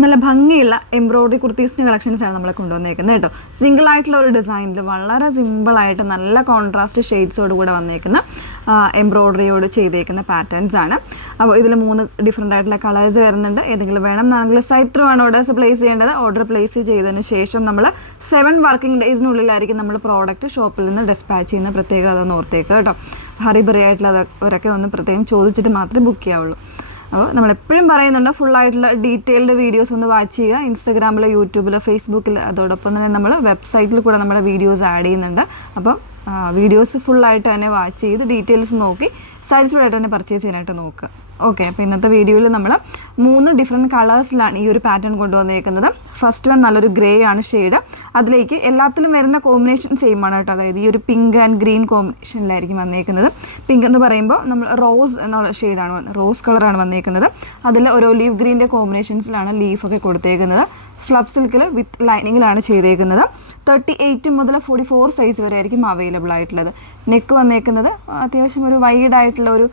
നല്ല ഭംഗിയുള്ള എംബ്രോയിഡറി കുർത്തീസിൻ്റെ കളക്ഷൻസാണ് നമ്മൾ കൊണ്ടുവന്നേക്കുന്നത് കേട്ടോ. സിംഗിൾ ആയിട്ടുള്ള ഒരു ഡിസൈനിൽ വളരെ സിമ്പിളായിട്ട് നല്ല കോൺട്രാസ്റ്റ് ഷെയ്ഡ്സോട് കൂടെ വന്നേക്കുന്ന എംബ്രോയിഡറിയോട് ചെയ്തേക്കുന്ന പാറ്റേൺസ് ആണ്. അപ്പോൾ ഇതിൽ 3 ഡിഫറെൻ്റ് ആയിട്ടുള്ള കളേഴ്സ് വരുന്നുണ്ട്. ഏതെങ്കിലും വേണം എന്നാണെങ്കിൽ സൈറ്റ് ത്രൂ ആണ് ഓർഡേഴ്സ് പ്ലേസ് ചെയ്യേണ്ടത്. ഓർഡർ പ്ലേസ് ചെയ്തതിന് ശേഷം നമ്മൾ 7 വർക്കിംഗ് ഡേയ്സിനുള്ളിലായിരിക്കും നമ്മൾ പ്രോഡക്റ്റ് ഷോപ്പിൽ നിന്ന് ഡിസ്പാച്ച് ചെയ്യുന്ന പ്രത്യേകം അതൊന്ന് ഓർത്തേക്കുക കേട്ടോ. ഹറിബറി ആയിട്ടുള്ളവരൊക്കെ ഒന്ന് പ്രത്യേകം ചോദിച്ചിട്ട് മാത്രമേ ബുക്ക് ചെയ്യാവുള്ളൂ. അപ്പോൾ നമ്മളെപ്പോഴും പറയുന്നുണ്ട് ഫുള്ളായിട്ടുള്ള ഡീറ്റെയിൽഡ് വീഡിയോസ് ഒന്ന് വാച്ച് ചെയ്യുക. ഇൻസ്റ്റാഗ്രാമിൽ, യൂട്യൂബിൽ, ഫേസ്ബുക്കിൽ, അതോടൊപ്പം തന്നെ നമ്മൾ വെബ്സൈറ്റിൽ കൂടെ നമ്മുടെ വീഡിയോസ് ആഡ് ചെയ്യുന്നുണ്ട്. അപ്പം വീഡിയോസ് ഫുള്ളായിട്ട് തന്നെ വാച്ച് ചെയ്ത് ഡീറ്റെയിൽസ് നോക്കി സാറ്റിസ്ഫൈഡ് ആയിട്ട് തന്നെ പർച്ചേസ് ചെയ്യാനായിട്ട് നോക്കുക. ഓക്കെ, അപ്പോൾ ഇന്നത്തെ വീഡിയോയിൽ നമ്മൾ 3 ഡിഫറെൻറ്റ് കളേഴ്സിലാണ് ഈ ഒരു പാറ്റേൺ കൊണ്ടുവന്നേക്കുന്നത്. ഫസ്റ്റ് വൺ നല്ലൊരു ഗ്രേ ആണ് ഷെയ്ഡ്. അതിലേക്ക് എല്ലാത്തിലും വരുന്ന കോമ്പിനേഷൻ സെയിം ആണ് കേട്ടോ. അതായത് ഈ ഒരു പിങ്ക് ആൻഡ് ഗ്രീൻ കോമ്പിനേഷനിലായിരിക്കും വന്നേക്കുന്നത്. പിങ്ക് എന്ന് പറയുമ്പോൾ നമ്മൾ റോസ് എന്നുള്ള ഷെയ്ഡാണ്, റോസ് കളറാണ് വന്നേക്കുന്നത്. അതിൽ ഒരു ഒലീവ് ഗ്രീൻ്റെ കോമ്പിനേഷൻസിലാണ് ലീഫൊക്കെ കൊടുത്തേക്കുന്നത്. സ്ലബ് സിൽക്കിൽ വിത്ത് ലൈനിങ്ങിലാണ് ചെയ്തേക്കുന്നത്. 38 മുതൽ 44 സൈസ് വരെ ആയിരിക്കും അവൈലബിൾ ആയിട്ടുള്ളത്. നെക്ക് വന്നേക്കുന്നത് അത്യാവശ്യം ഒരു വൈഡ് ആയിട്ടുള്ള ഒരു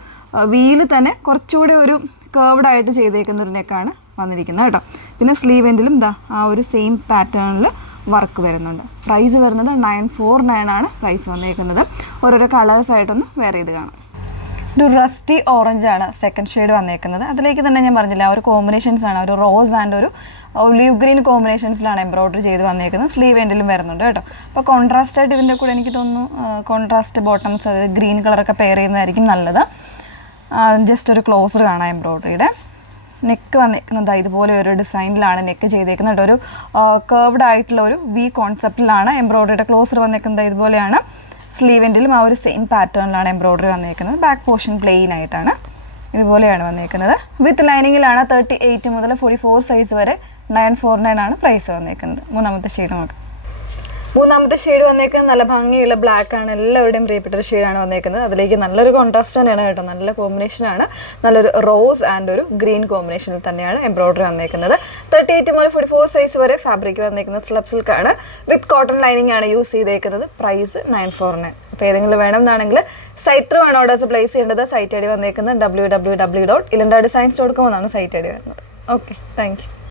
വീല് തന്നെ കുറച്ചുകൂടെ ഒരു കേർവ്ഡ് ആയിട്ട് ചെയ്തേക്കുന്ന ഒരു നെക്കാണ് വന്നിരിക്കുന്നത് കേട്ടോ. പിന്നെ സ്ലീവ് എൻഡിലും ആ ഒരു സെയിം പാറ്റേണിൽ വർക്ക് വരുന്നുണ്ട്. പ്രൈസ് വരുന്നത് 949 ആണ് പ്രൈസ് വന്നേക്കുന്നത്. ഓരോരോ കളേഴ്സായിട്ടൊന്ന് വെയർ ചെയ്ത് കാണാം. ഒരു റസ്റ്റി ഓറഞ്ചാണ് സെക്കൻഡ് ഷെയ്ഡ് വന്നേക്കുന്നത്. അതിലേക്ക് തന്നെ ഞാൻ പറഞ്ഞില്ല ആ ഒരു കോമ്പിനേഷൻസാണ്, ഒരു റോസ് ആൻഡ് ഒരു ഒലീവ് ഗ്രീൻ കോമ്പിനേഷൻസിലാണ് എംബ്രോയിഡറി ചെയ്ത് വന്നേക്കുന്നത്. സ്ലീവ് എൻഡിലും വരുന്നുണ്ട് കേട്ടോ. അപ്പോൾ കോൺട്രാസ്റ്റ് ആയിട്ട് ഇതിൻ്റെ കൂടെ എനിക്ക് തോന്നുന്നു കോൺട്രാസ്റ്റ് ബോട്ടംസ്, അതായത് ഗ്രീൻ കളറൊക്കെ പെയർ ചെയ്യുന്നതായിരിക്കും നല്ലത്. ജസ്റ്റ് ഒരു ക്ലോസർ കാണാം എംബ്രോയിഡറിയുടെ. നെക്ക് വന്നേക്കുന്നത് ഇതുപോലെ ഒരു ഡിസൈനിലാണ് നെക്ക് ചെയ്തേക്കുന്നത്. ഒരു കേർവ്ഡ് ആയിട്ടുള്ള ഒരു വി കോൺസെപ്റ്റിലാണ് എംബ്രോയിഡറിയുടെ ക്ലോസർ വന്നേക്കുന്നത്. ഇതുപോലെയാണ്. സ്ലീവ് എൻഡിലും ആ ഒരു സെയിം പാറ്റേണിലാണ് എംബ്രോയിഡറി വന്നേക്കുന്നത്. ബാക്ക് പോർഷൻ പ്ലെയിൻ ആയിട്ടാണ് ഇതുപോലെയാണ് വന്നേക്കുന്നത്. വിത്ത് ലൈനിങ്ങിലാണ്. 38 മുതൽ 44 സൈസ് വരെ 949 ആണ് പ്രൈസ് വന്നേക്കുന്നത്. മൂന്നാമത്തെ ഷെയ്ഡ് നോക്കാം. മൂന്നാമത്തെ ഷെയ്ഡ് വന്നേക്കുന്നത് നല്ല ഭംഗിയുള്ള ബ്ലാക്ക് ആണ്. എല്ലാവരുടെയും പ്രിയപ്പെട്ട ഷെയ്ഡാണ് വന്നേക്കുന്നത്. അതിലേക്ക് നല്ലൊരു കോൺട്രാസ്റ്റ് തന്നെയാണ് കേട്ടോ. നല്ല കോമ്പിനേഷനാണ്. നല്ലൊരു റോസ് ആൻഡ് ഒരു ഗ്രീൻ കോമ്പിനേഷനിൽ തന്നെയാണ് എംബ്രോയിഡറി വന്നേക്കുന്നത്. 38 മുതൽ 44 സൈസ് വരെ ഫാബ്രിക് വന്നേക്കുന്നത് സ്ലബ് സിൽക്കാണ്. വിത്ത് കോട്ടൺ ലൈനിങ് ആണ് യൂസ് ചെയ്തേക്കുന്നത്. പ്രൈസ് 949. അപ്പോൾ ഏതെങ്കിലും വേണമെന്നാണെങ്കിൽ സൈറ്റ് ത്രൂ ആണ് ഓർഡേഴ്സ് പ്ലേസ് ചെയ്യേണ്ടത്. സൈറ്റ് ഐ ഡി വന്നേക്കുന്നത് www.ilandadesigns.com എന്നാണ് സൈറ്റ് ഐ ഡി വരുന്നത്. Okay, thank you.